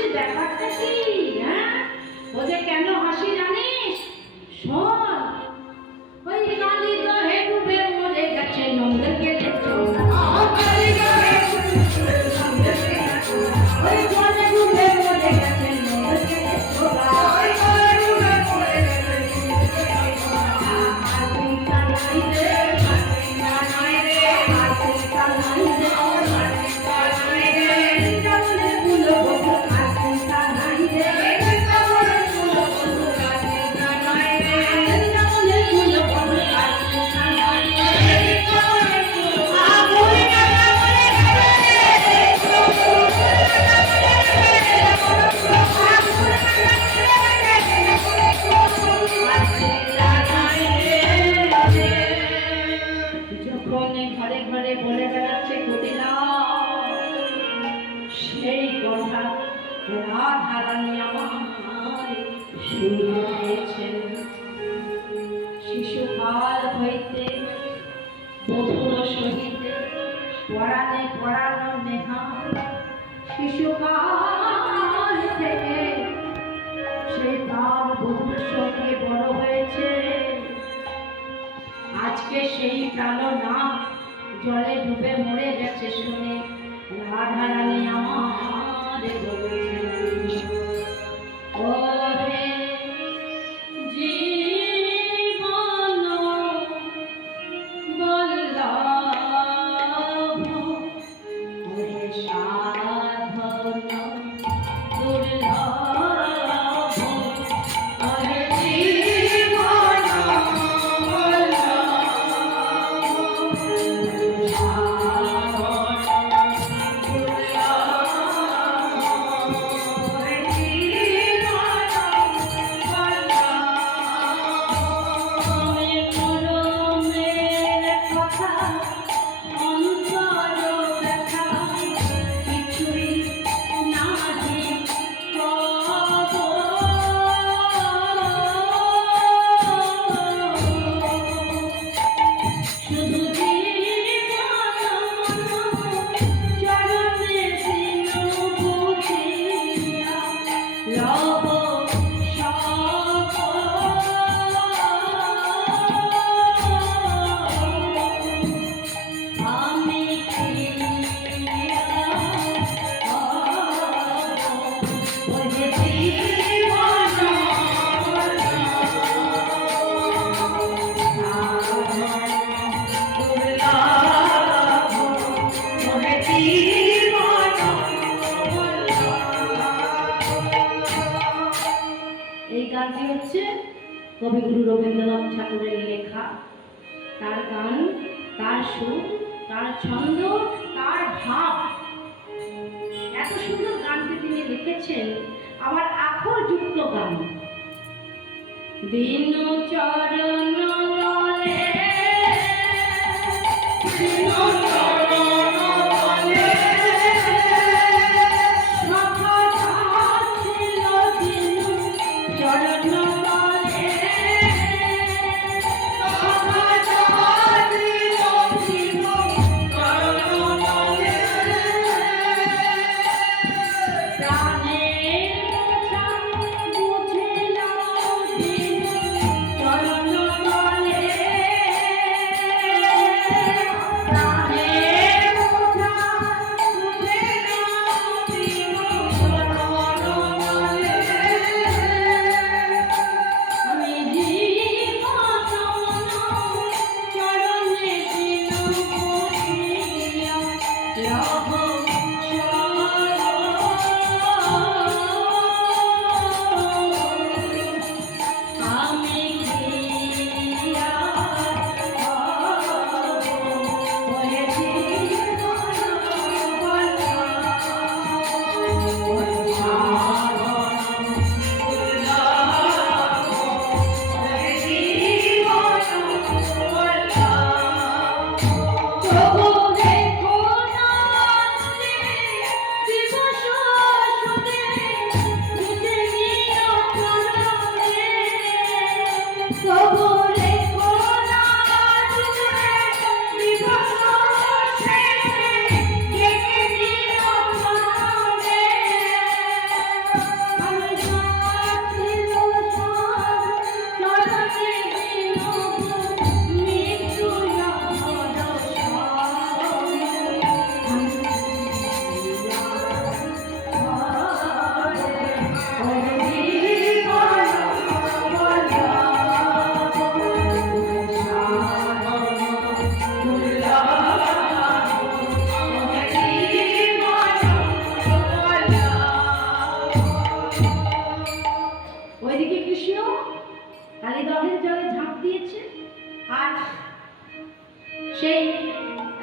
হাসির ব্যাপারটা কি? হ্যাঁ, ও যে কেন হাসি জানিস? শোন, ওই কালীদহে ডুবে মরে গেছে নন্দ গেলে চোরা। কালীদহে ওই জলে ডুবে মরে গেছে নন্দ গেলে চোরা। ঘরে ঘরে বলে বেড়াচ্ছে কটিলা সেই কথা রাধারানী আমার শুনিয়েছেন। শিশুকাল হইতে বধুর সহিতে পরাণে পরানো নেহা, শিশুকাল থেকে সে তার বধুর সঙ্গে বড় হয়েছে। আজকে সেই প্রাণনাথ জলে ডুবে মরে গেছে শুনে রাধারানী আমার বলেছেন, ও হে জীবন বল্লভ, ও হে সাধন দুর্লভ, ও হে জীবন কবিগুরু রবীন্দ্রনাথ ঠাকুরের লেখা। তার গান, তার সুর, তার ছন্দ, তার ভাব, এত সুন্দর গানটি তিনি লিখেছেন। আবার আখর যুক্ত গান। দিন চরণ তলে, দিন চরণ তলে সখা ছিল দিন চরণ তলে,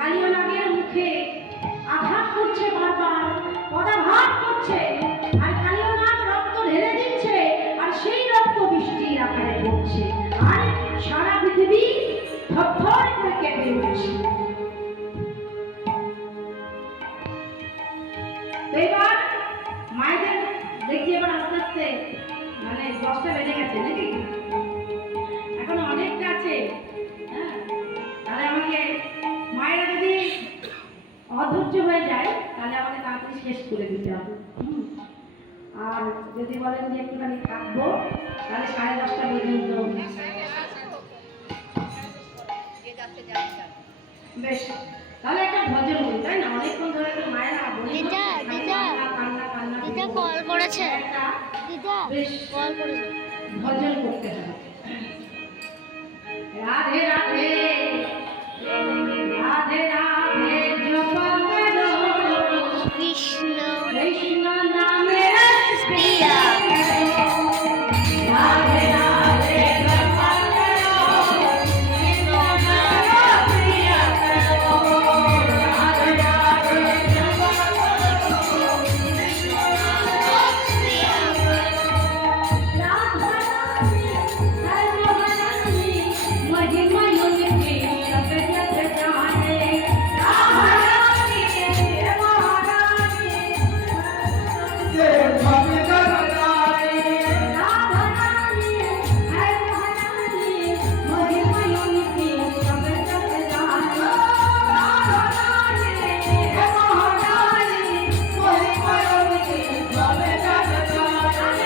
কালীয় নাগের মুখে আঘাত করছে, বারবার পদাঘাত করছে, আর কালীয় নাগ রক্ত ঢেলে দিচ্ছে, আর সেই রক্ত বৃষ্টির আকারে পড়ছে, আর সারা পৃথিবী থরথর করে কেঁপে উঠছে। এবার মায়েদের দেখছি এবার আস্তে আস্তে মানে 10টা বেজে গেছে নাকি, এখন অনেকটা আছে। হ্যাঁ, তাহলে আমাকে মায়েরা যদি অধৈর্য হয়ে যায় তাহলে আমাকে তাড়াতাড়ি শেষ করে দিতে হবে। আর যদি বলেন যে একটুখানি থাকবো তাহলে 10:30টা পর্যন্ত। বেশ, তাহলে একটা ভজন করি, তাই না? অনেকক্ষণ ধরে তো মায়েরা কল করেছে, বেশ কল করেছে, ভজন করতে হবে। রাধে রাধে রাধে রাধে জপা করো কৃষ্ণ কৃষ্ণ নামে প্রিয়া রাধে রাধে জপা করো কৃষ্ণ নামে প্রিয়া করো রাধে রাধে জপা করো কৃষ্ণ নামে প্রিয়া রাধা রাধে হরে হরে महिमा उनकी सब जग जाने राधा रानी हे महारानी से भव जग जाने राधा रानी हे महारानी महिमा उनकी सब जग जाने राधा रानी हे महारानी महिमा उनकी सब जग जाने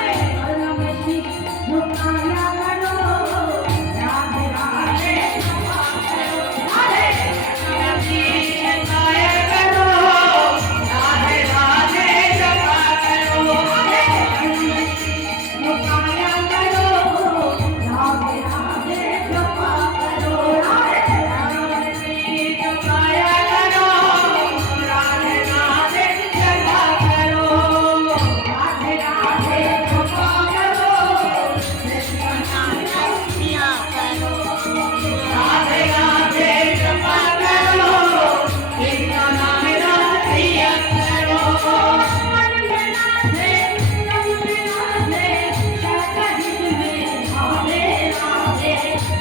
नमस्ते झुकाया करो राधे राधे राधे राधे जपाया करो राधे राधे जपा करो झुकाया करो राधे राधे जपा करो राधे राधे जपाया करो राधे राधे जपा करो राधे राधे जपा करो कृष्ण नाम प्रिया करो राधे राधे जपा करो कृष्ण नाम प्रिय करो मन में राधे तन में राधे शतहित में राधे राधे मन में राधे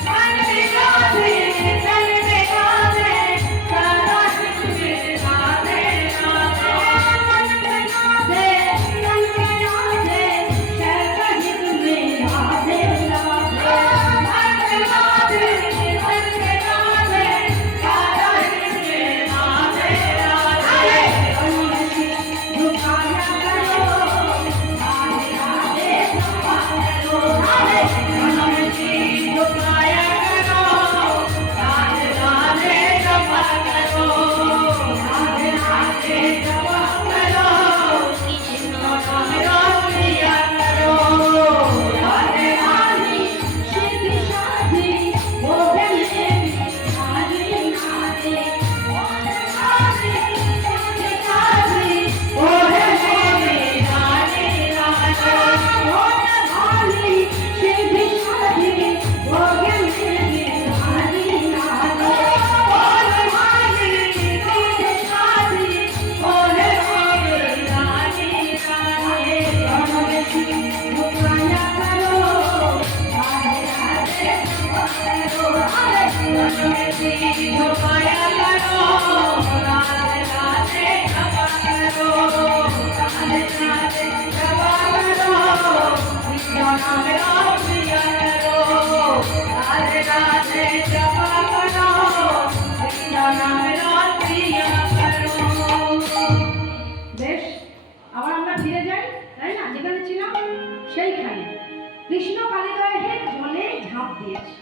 तन में राधे शतहित में राधे राधे मन में राधे तन में राधे शतहित में राधे राधे मन में राधे तन में राधे शतहित में राधे राधे अनुमति झुकाया करो राधे राधे जपा करो राधे अनुमति झुकाया करो राधे राधे जपा करो राधे राधे जपा करो কৃষ্ণ नाम प्रिय करो राधे राधे सिद्धि साधि भोगे देवी राधे राधे राधे सिद्धि साधि भोगे देवी राधे राधे भोगे भाली सिद्धि साधि भोगे देवी राधे राधे भोगे भाली सिद्धि साधि भोगे देवी राधे राधे अनुमति झुकाया करो राधे राधे जपा करो राधे अनुमति झुकाया करो राधे राधे जपा करो राधे राधे जपा करो कृष्ण नाम प्रिय करो राधे राधे जपा करो कृष्ण नाम प्रिय करो। বেশ, আবার আমরা ফিরে যাই, তাই না? যেখানে ছিলাম সেইখানে কৃষ্ণ কালিদহের জলে ঝাঁপ দিয়েছে।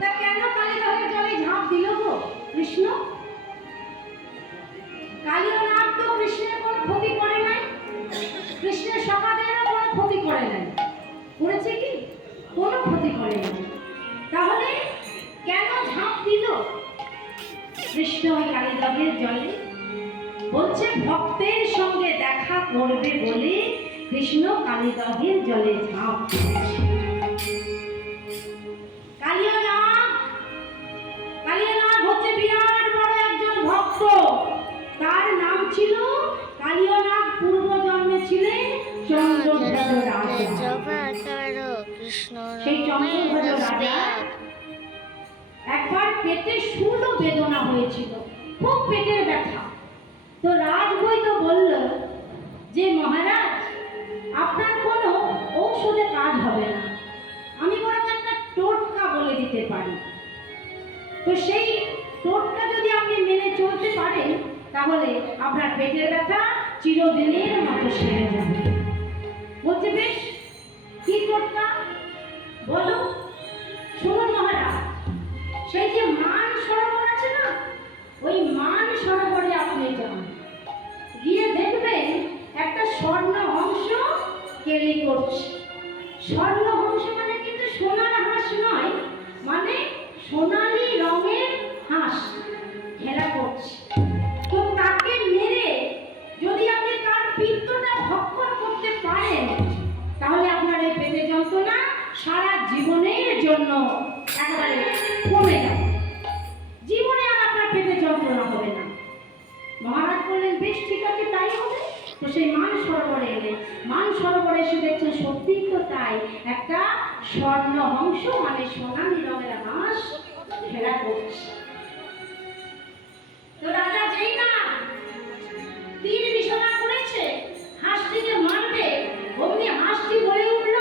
তা কেন কালিদহের জলে ঝাঁপ দিল গো কৃষ্ণ? কালীয় নাগ তো কৃষ্ণের কোনো ক্ষতি করে নাই, কৃষ্ণের সখাদেরও কোনো ক্ষতি করে নাই। করেছে কি? কোনো ক্ষতি করে নাই। তাহলে কেন ঝাঁপ দিল কৃষ্ণ ওই কালিদহের জলে? বলছে ভক্তের সঙ্গে দেখা করবে বলে কৃষ্ণ কালিদহের জলে ঝাঁপ দিয়েছে। কালীয় নাগ হচ্ছে বিরাট বড় না। জবা করো কৃষ্ণ সেই চন্দ্রধ্বজ রাজা একবার পেটে শুল বেদনা হয়েছিল, খুব পেটের ব্যথা। তো রাজবৈদ্য বলল যে মহারাজ, আপনার কোনো ঔষধে কাজ হবে না, আমি বরং একটা টোটকা বলে দিতে পারি। তো সেই টোটকা যদি আপনি মেনে চলতে পারেন তাহলে আপনার পেটের ব্যথা চিরদিনের মতো সেরে যাবে। বলছে বেশ, কি টোটকা বলো? শুনুন মহারাজ, সেই যে মান সরোবর আছে না, ওই মান সরোবরে আপনি যান, গিয়ে দেখবেন একটা স্বর্ণ হংস কেলি করছে। স্বর্ণ হংস মানে কিন্তু সোনার হাঁস নয়, মানে সোনালি রঙের হাঁস খেলা করছে। তো তাকে মেরে যদি আপনি তার পিত্তটা ভক্ষণ করতে পারেন তাহলে আপনার এই পেটে যন্ত্রণা সারা জীবনের জন্য একেবারে কমে যাবে, জীবনে আর আপনার পেটে যন্ত্রণা হবে না। মহারাজ বললেন বেশ ঠিক আছে, তাই হবে। তো সেই মান সরোবরে এলেন, মান সরোবরে এসে দেখছেন সত্যিই তো তাই, একটা স্বর্ণ হংস মানে সোনালি রঙের হাঁস খেলা করছে। তো রাজা যেই না তীর নিশানা করেছে হাঁসটিকে মারবে, অমনি হাঁসটি বলে উঠল,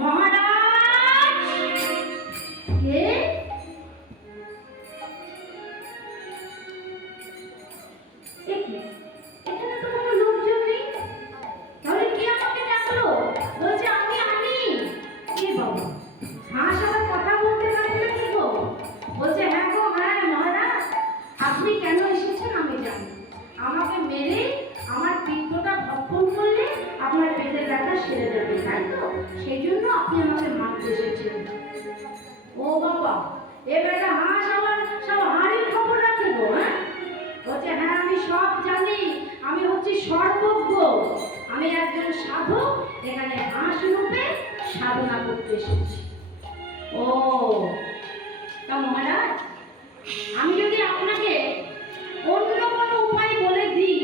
মহারাজ কে? এখানে তো কোনো লোকজন নেই, তাহলে কে আমাকে ডাকলো? বলছে আমি। কে বাবা? হাঁস আবার কথা বলতে পারে না কি গো? বলছে হ্যাঁ গো, হ্যাঁ মহারাজ, আপনি কেন এসেছেন আমি জানি। আমাকে মেরে আমার পিত্তটা ভক্ষণ করলে আপনার পেটের ব্যথা সেরে যাবে, তাই তো? সেই জন্য আপনি আমাকে মারতে এসেছেন। ও বাবা, এ বেটা হাঁস আবার সব হাড়ির খবর রাখে গো, হ্যাঁ? বলছে হ্যাঁ আমি সব জানি, আমি হচ্ছি সর্বজ্ঞ, আমি একজন সাধক, এখানে হাঁস রূপে সাধনা করতে এসেছি। ও তা মহারাজ, আমি যদি আপনাকে অন্য কোনো উপায় বলে দিই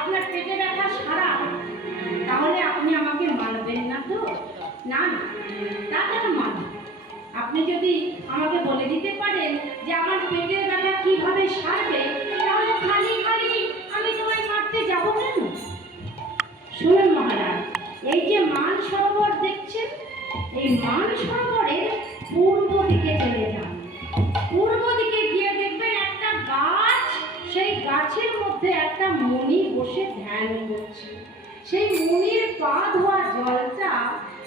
আপনার পেটে ব্যথা সারা, তাহলে আপনি আমাকে মানবেন না তো? না না, তা কেন মানবেন? আপনি যদি আমাকে বলে দিতে পারেন যে আমার পেটের ব্যথা কিভাবে সারবে, তাহলে খালি খালি আমি তোমায় মারতে যাব কেন? শুনুন মহারাজ, এই যে মান সরোবর দেখছেন, এই মান সরোবরের পূর্ব দিকে চলে যান। পূর্ব দিকে গিয়ে দেখবেন একটা গাছ, সেই গাছের মধ্যে একটা মণি বসে ধ্যান করছে। সেই মণির পা ধোয়া জলটা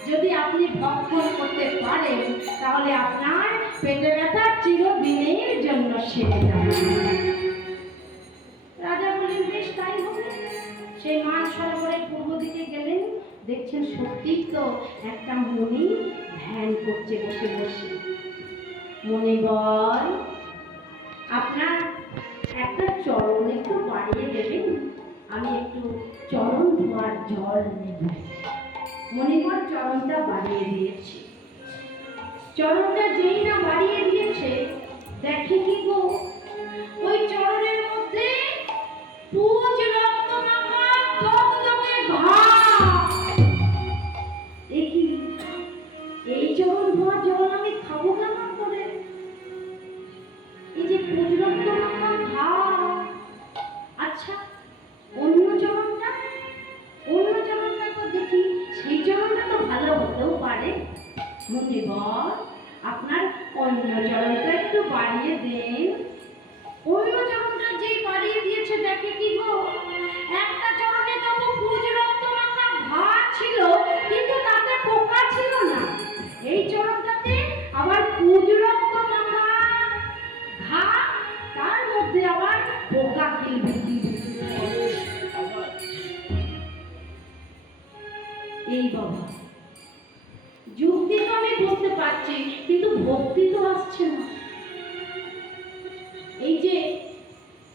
যদি আপনি ভক্ষণ করতে পারেন তাহলে আপনার পেটে ব্যথা চিরদিনের জন্য সেরে যাবে। রাজা বললেন বেশ তাই হবে। সেই মান সরোবরের পূর্ব দিকে গেলেন, দেখছেন সত্যিই তো একটা মণি ধ্যান করছে বসে বসে। মণি বল, আপনার একটা চরণ একটু বাড়িয়ে দেবেন, আমি একটু চরণ ধোয়ার জল নেব। মণিবর চরণটা বাড়িয়ে দিয়েছি। চরণটা যেই না বাড়িয়ে দিয়েছে, দেখে কি গো, ওই চরণের মধ্যে পুজ রক্ত মাখা দগদগে ভাত। দেখি এই চরণ ধোয়ার জল আমি খাবো কেমন করে? এই যে পুজ রক্ত মাখা ভাত, আচ্ছা অন্য চরণটা তো দেখি সেই চরণটা তো ভালো হতেও পারে। মণিবর, আপনার অন্য চরণটা একটু বাড়িয়ে দেন। অন্য চরণটা যেই বাড়িয়ে দিয়েছে, দেখে কি গো, একটা চরণে তবু পুজ রক্ত মাখা ভাত ছিল, কিন্তু তাতে পোকা ছিল না। এই চরণটাতে আবার পুজ রক্ত মাখা ভাত, তার মধ্যে আবার পোকা কিলবিল। এই বাবা, যুক্তি তো আমি বুঝতে পারছি, কিন্তু ভক্তি তো আসছে না। এই যে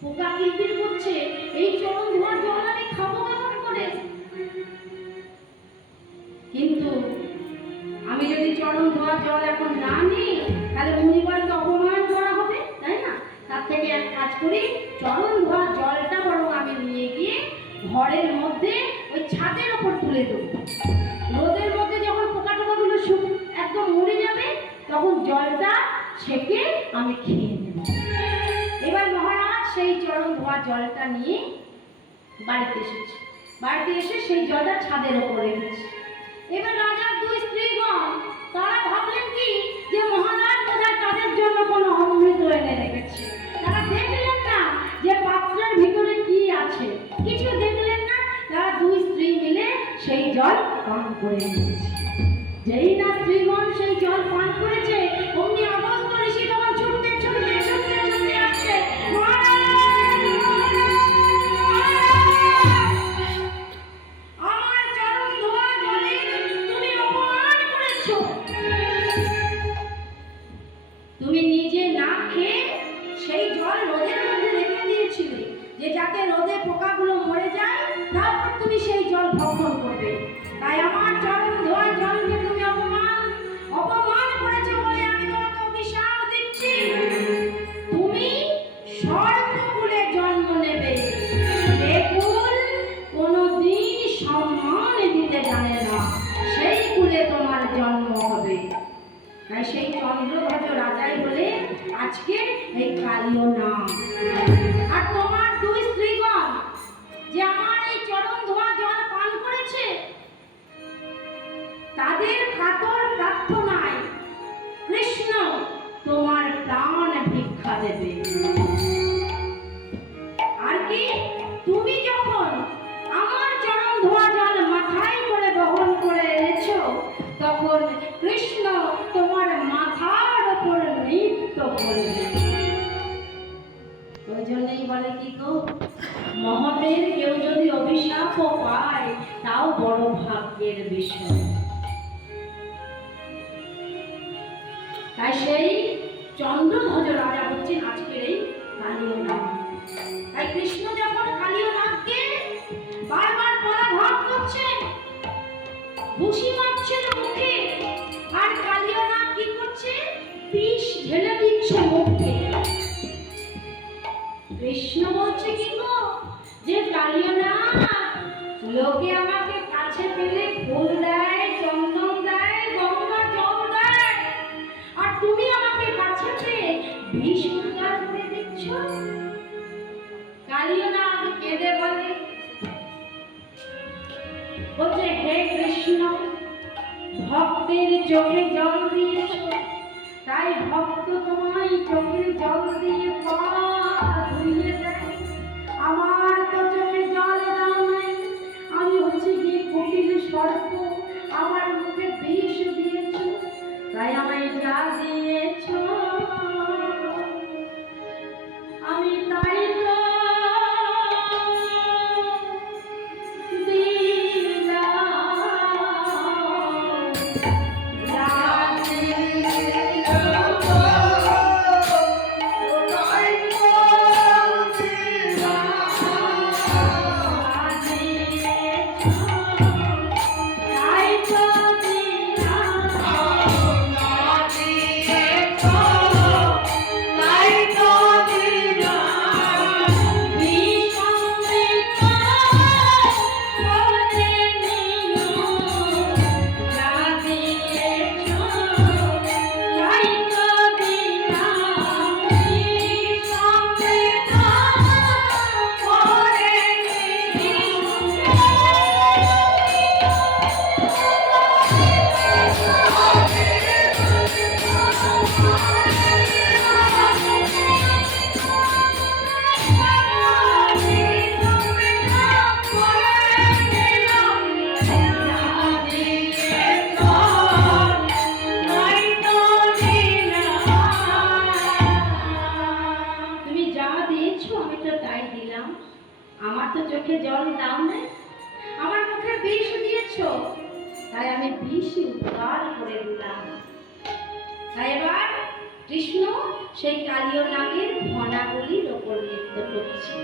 পোকা কিলবিল করছে, এই চরণ ধোয়ার জল আমি খাবো কেমন করে? কিন্তু আমি যদি চরণ ধোয়ার জল এখন না নিই তাহলে মুনিবারকে অপমান করা হবে, তাই না? তার থেকে এক কাজ করি, চরণ ধোয়ার জলটা বরং আমি নিয়ে গিয়ে ঘরের মধ্যে ওই ছাদের ওপর তুলে দেবো। রোদের মধ্যে যখন পোকা টোকাগুলো একদম মরে যাবে, তখন জলটা ছেঁকে আমি খেয়ে নেব। এবার মহারাজ সেই চরণ ধোয়া জলটা নিয়ে বাড়িতে এসেছে। বাড়িতে এসে সেই জলটা ছাদের ওপরে রেখেছে। এবার রাজার দুই স্ত্রীগণ তারা ভাবলেন কি যে মহারাজ বোধহয় তাদের জন্য কোনো অমৃত এনে রেখেছে। তারা দেখলেন না যে পাত্রের ভিতরে কি আছে, কিছু দেখলেন না। তারা দুই স্ত্রী মিলে সেই জল পান করে নিয়েছে। যেই না স্ত্রীগণ সেই জল পান করেছে, অমনি অগস্ত্য ঋষি তখন ছুটতে ছুটতে ছুটতে ছুটতে আসছে। আমার চরণ ধোয়া জলে তুমি অপমান করেছো। তুমি নিজে না খেয়ে সেই জল রোদের মধ্যে রেখে দিয়েছিলে, যে যাতে রোদে পোকাগুলো মরে যায়, তারপর তুমি সেই জল ভক্ষণ করবে। তাই আমার চরণ ধোয়া জলকে তুমি অপমান করেছো বলে আমি তোমাকে অভিশাপ দিচ্ছি। তুমি সর্বকুলে জন্ম নেবে, যে কুল কোনোদিন সম্মান দিতে জানে না, সেই কুলে তোমার জন্ম হবে। তাই সেই চন্দ্রধ্বজ রাজাই বলে আজকে এই কালীয় নাম। আর তোমার দুই স্ত্রীগণ যে আমার এই চরণ ধোয়া জল পান করেছে, তাদের কাতর প্রার্থনায় কৃষ্ণ তোমার প্রাণ ভিক্ষা দেবে। আর কি তুমি যখন আমার চরণ ধোয়া জল মাথায় করে বহন করে এনেছো, তখন কৃষ্ণ তোমার মাথার উপর নৃত্য করবে। ওই জন্যই বলে কি গো, মহামের কেউ যদি অভিশাপ পায় তাও বড় ভাগ্যের বিষয়। তাই সেই চন্দ্রধ্বজ রাজা হচ্ছেন আজকের এই কালীয় নাগ। তাই কৃষ্ণ যখন কালীয় নাগকে বারবার পরাভব করছেন, ঘুষি মারছেন মুখে, আর কালীয় নাগ কি করছে, বিষ ঢেলে দিচ্ছে মুখে। কৃষ্ণ বলছে কি গো, যে কালীয় নাগ লোকে আমাকে কাছে পেলে ফুল দেয়, চন্দন দেয়, গঙ্গা জল দেয়, আর তুমি আমাকে কাছে পেয়ে বিষ উদ্গার করে দিচ্ছ। কালীয় নাগ কেঁদে বলছে, হে কৃষ্ণ, ভক্তের চোখে জল দিয়েছ, তাই ভক্ত তোমায় চোখে জল দিয়ে পা ধুইয়ে দেয়। আমার তো চোখে জল দাও নাই, আমি হচ্ছে কি কুটিল সর্প, আমার মুখে বিষ দিয়েছ, তাই আমায় যা দিয়েছ আমি তাই তো আমার তো চোখে জল দাও না, আমার মুখে বিষ দিয়েছ, তাই আমি বিষ উদ্ধার করে দিলাম। তাই এবার কৃষ্ণ সেই কালীয় নাগের ফণাগুলির ওপর নৃত্য করছে।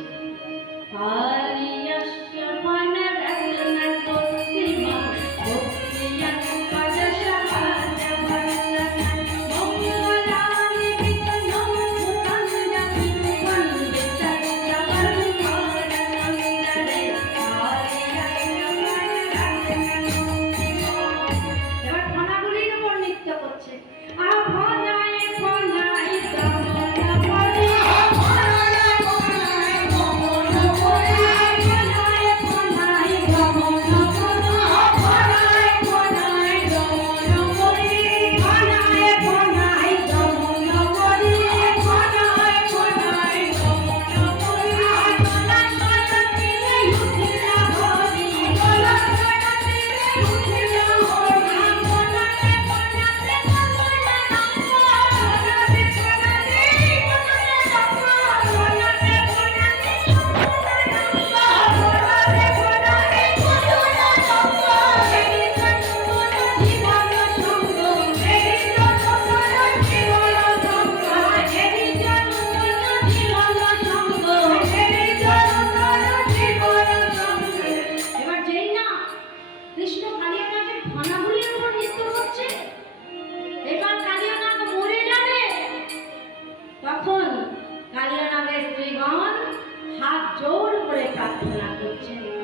হাত জোর করে প্রার্থনা করছেন।